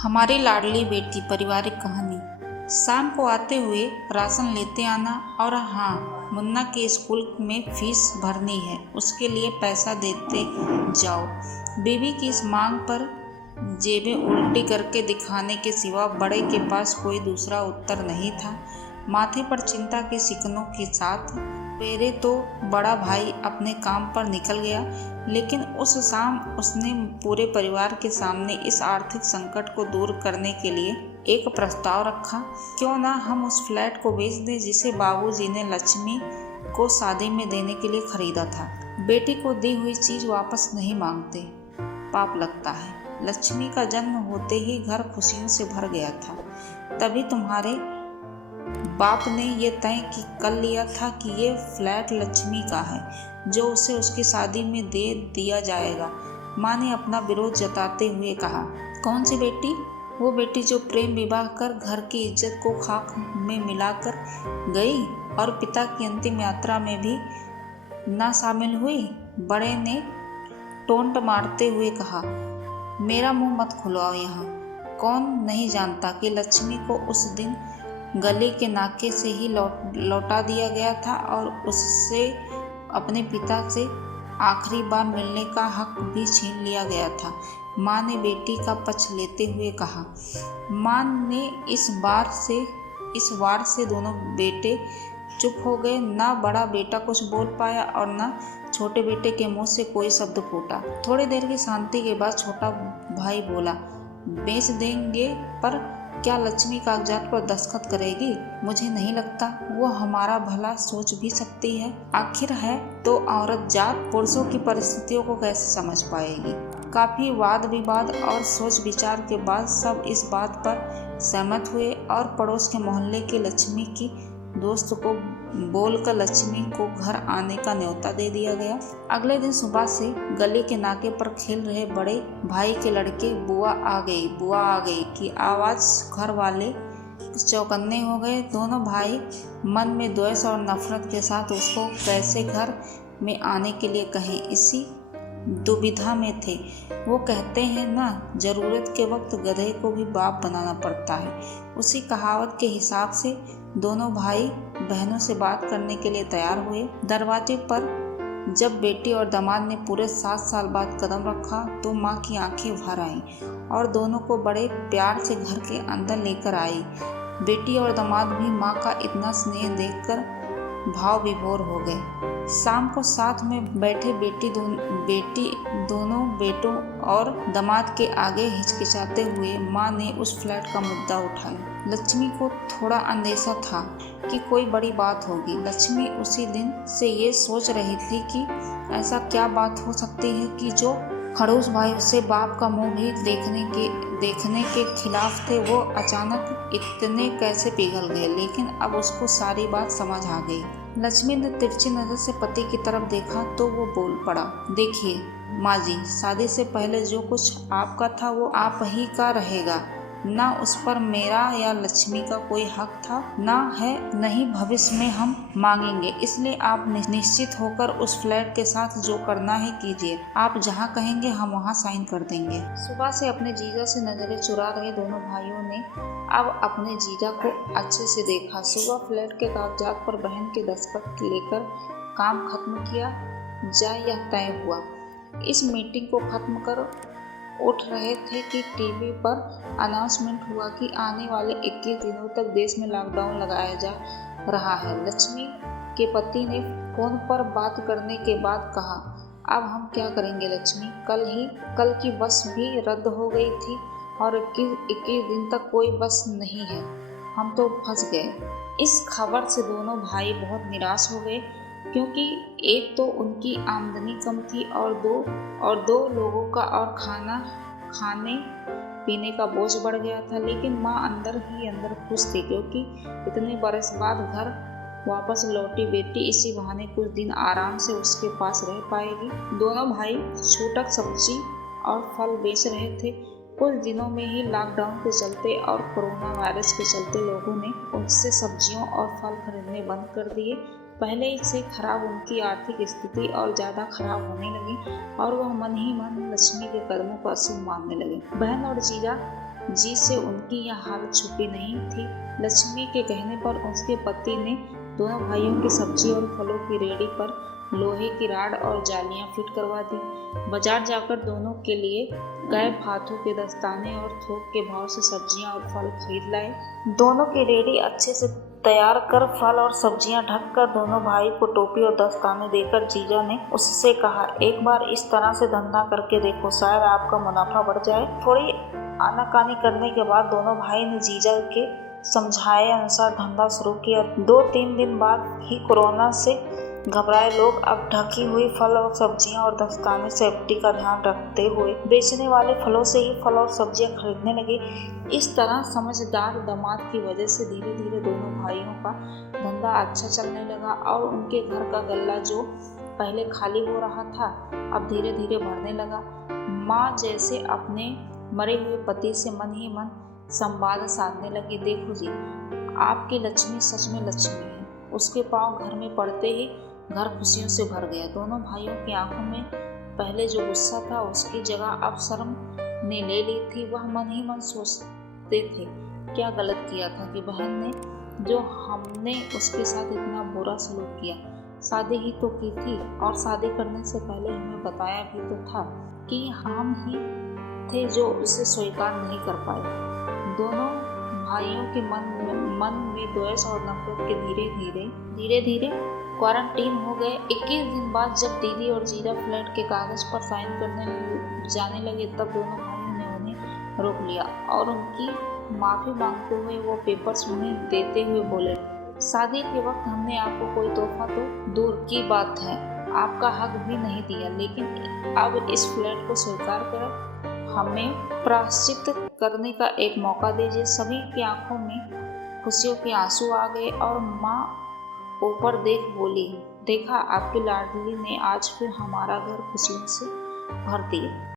हमारी लाडली बेटी पारिवारिक कहानी। शाम को आते हुए राशन लेते आना और हाँ, मुन्ना के स्कूल में फीस भरनी है, उसके लिए पैसा देते जाओ। बीवी की इस मांग पर जेबें उल्टी करके दिखाने के सिवा बड़े के पास कोई दूसरा उत्तर नहीं था। माथे पर चिंता के शिकनों के साथ पहले तो बड़ा भाई अपने काम पर निकल गया, लेकिन उस शाम उसने पूरे परिवार के सामने इस आर्थिक संकट को दूर करने के लिए एक प्रस्ताव रखा। क्यों ना हम उस फ्लैट को बेच दें जिसे बाबूजी ने लक्ष्मी को शादी में देने के लिए खरीदा था। बेटी को दी हुई चीज वापस नहीं मांगते, पाप लगता है। लक्ष्मी का जन्म होते ही घर खुशियों से भर गया था। तभी तुम्हारे बाप ने ये तय कर लिया था कि ये फ्लैट लक्ष्मी का है, जो उसे उसकी शादी में दे दिया जाएगा। माँ ने अपना विरोध जताते हुए कहा, कौन सी बेटी? वो बेटी जो प्रेम विवाह कर घर की इज्जत को खाक में मिलाकर गई और पिता की अंतिम यात्रा में भी ना शामिल हुई। बड़े ने टोंट मारते हुए कहा, मेरा मुंह मत खुलवाओ यहाँ। कौन नहीं जानता कि लक्ष्मी को उस दिन गले के नाके से ही लौटा दिया गया था और उससे अपने पिता से आखिरी बार मिलने का हक भी छीन लिया गया था। माँ ने बेटी का पक्ष लेते हुए कहा। माँ ने इस वार से दोनों बेटे चुप हो गए। ना बड़ा बेटा कुछ बोल पाया और ना छोटे बेटे के मुंह से कोई शब्द फूटा। थोड़ी देर की शांति के बाद छोटा भाई बोला, बेच देंगे, पर क्या लक्ष्मी कागजात पर दस्तखत करेगी? मुझे नहीं लगता वो हमारा भला सोच भी सकती है। आखिर है तो औरत जात, पुरुषों की परिस्थितियों को कैसे समझ पाएगी? काफी वाद विवाद और सोच विचार के बाद सब इस बात पर सहमत हुए और पड़ोस के मोहल्ले के लक्ष्मी की दोस्त को बोलकर लक्ष्मी को घर आने का न्योता दे दिया गया। अगले दिन सुबह से गली के नाके पर खेल रहे बड़े भाई के लड़के बुआ आ गई की आवाज घर वाले चौकन्ने हो गए। दोनों भाई मन में द्वेष और नफरत के साथ उसको कैसे घर में आने के लिए कहें, इसी दुविधा में थे। वो कहते हैं ना, जरूरत के वक्त गधे को भी बाप बनाना पड़ता है। उसी कहावत के हिसाब से दोनों भाई बहनों से बात करने के लिए तैयार हुए। दरवाजे पर जब बेटी और दामाद ने पूरे 7 साल बाद कदम रखा तो माँ की आंखें भर आईं और दोनों को बड़े प्यार से घर के अंदर लेकर आई। बेटी और दामाद भी माँ का इतना स्नेह देखकर भाव विभोर हो गए। शाम को साथ में बैठे बेटी दोनों बेटों और दामाद के आगे हिचकिचाते हुए माँ ने उस फ्लैट का मुद्दा उठाया। लक्ष्मी को थोड़ा अंदेशा था कि कोई बड़ी बात होगी। लक्ष्मी उसी दिन से ये सोच रही थी कि ऐसा क्या बात हो सकती है कि जो खड़ूस भाई उससे बाप का मुंह भी देखने के खिलाफ थे, वो अचानक इतने कैसे पिघल गए। लेकिन अब उसको सारी बात समझ आ गई। लक्ष्मी ने तिरछी नजर से पति की तरफ देखा तो वो बोल पड़ा, देखिए माँ जी, शादी से पहले जो कुछ आपका था वो आप ही का रहेगा। ना उस पर मेरा या लक्ष्मी का कोई हक था, ना है, नहीं भविष्य में हम मांगेंगे। इसलिए आप निश्चित होकर उस फ्लैट के साथ जो करना है कीजिए। आप जहाँ कहेंगे हम वहाँ साइन कर देंगे। सुबह से अपने जीजा से नजरें चुरा रहे दोनों भाइयों ने अब अपने जीजा को अच्छे से देखा। सुबह फ्लैट के कागजात पर बहन के दस्तखत लेकर काम खत्म किया जाए यह तय हुआ। इस मीटिंग को खत्म कर उठ रहे थे कि टीवी पर अनाउंसमेंट हुआ कि आने वाले 21 दिनों तक देश में लॉकडाउन लगाया जा रहा है। लक्ष्मी के पति ने फोन पर बात करने के बाद कहा, अब हम क्या करेंगे लक्ष्मी? कल की बस भी रद्द हो गई थी और 21 दिन तक कोई बस नहीं है। हम तो फंस गए। इस खबर से दोनों भाई बहुत निराश हो गए, क्योंकि एक तो उनकी आमदनी कम थी और दो लोगों का और खाने पीने का बोझ बढ़ गया था। लेकिन माँ अंदर ही अंदर खुश थी, क्योंकि इतने बरस बाद घर वापस लौटी बेटी इसी बहाने कुछ दिन आराम से उसके पास रह पाएगी। दोनों भाई छूटक सब्जी और फल बेच रहे थे। कुछ दिनों में ही लॉकडाउन के चलते और कोरोना वायरस के चलते लोगों ने उनसे सब्जियों और फल खरीदने बंद कर दिए। पहले से खराब उनकी आर्थिक स्थिति और ज़्यादा खराब होने लगी और वह मन ही मन लक्ष्मी के कदमों पर शुभ मानने लगे। बहन और जीजा जी से उनकी यह हालत छुपी नहीं थी। लक्ष्मी के कहने पर उसके पति ने दोनों भाइयों की सब्जी और फलों की रेहड़ी पर लोहे की राड और जालियां फिट करवा दी। बाजार जाकर दोनों के लिए गए हाथों के दस्ताने और थोक के भाव से सब्जियां और फल खरीद लाए। दोनों की रेहड़ी अच्छे से तैयार कर फल और सब्जियां ढककर दोनों भाई को टोपी और दस्ताने देकर जीजा ने उससे कहा, एक बार इस तरह से धंधा करके देखो, शायद आपका मुनाफा बढ़ जाए। थोड़ी आनाकानी करने के बाद दोनों भाई ने जीजा के समझाए अनुसार धंधा शुरू किया। 2-3 दिन बाद ही कोरोना से घबराए लोग अब ढकी हुई फल और सब्जियां और दस्ताने सेफ्टी का ध्यान रखते हुए बेचने वाले फलों से ही फल और सब्जियां खरीदने लगे। इस तरह समझदार दामाद की वजह से धीरे धीरे दोनों भाइयों का धंधा अच्छा चलने लगा और उनके घर का गल्ला जो पहले खाली हो रहा था अब धीरे धीरे भरने लगा। माँ जैसे अपने मरे हुए पति से मन ही मन संवाद साधने लगी। देखो जी, आपकी लक्ष्मी सच में लक्ष्मी है। उसके पांव घर में पड़ते ही घर खुशियों से भर गया। दोनों भाइयों की आंखों में पहले जो गुस्सा था उसकी जगह अब शर्म ने ले ली थी। वह मन ही मन सोचते थे, क्या गलत किया था कि बहन ने जो हमने उसके साथ इतना बुरा सलूक किया। शादी ही तो की थी और शादी करने से पहले हमें बताया भी तो था कि हम ही थे जो उसे स्वीकार नहीं कर पाए। दोनों भाइयों के मन में द्वेष और नफरत के धीरे धीरे क्वारंटीन हो गए। 21 दिन बाद जब दीदी और जीजा फ्लैट के कागज पर साइन करने जाने लगे तब दोनों भाइयों ने उन्हें रोक लिया और उनकी माफी मांगते हुए वो पेपर्स उन्हें देते हुए बोले, शादी के वक्त हमने आपको कोई तोहफा तो दूर की बात है आपका हक भी नहीं दिया, लेकिन अब इस फ्लैट को स्वीकार कर हमें प्रायश्चित करने का एक मौका दीजिए। सभी की आंखों में खुशियों के आंसू आ गए और माँ ऊपर देख बोली, देखा आपकी लाडली ने आज फिर हमारा घर खुशियों से भर दिया।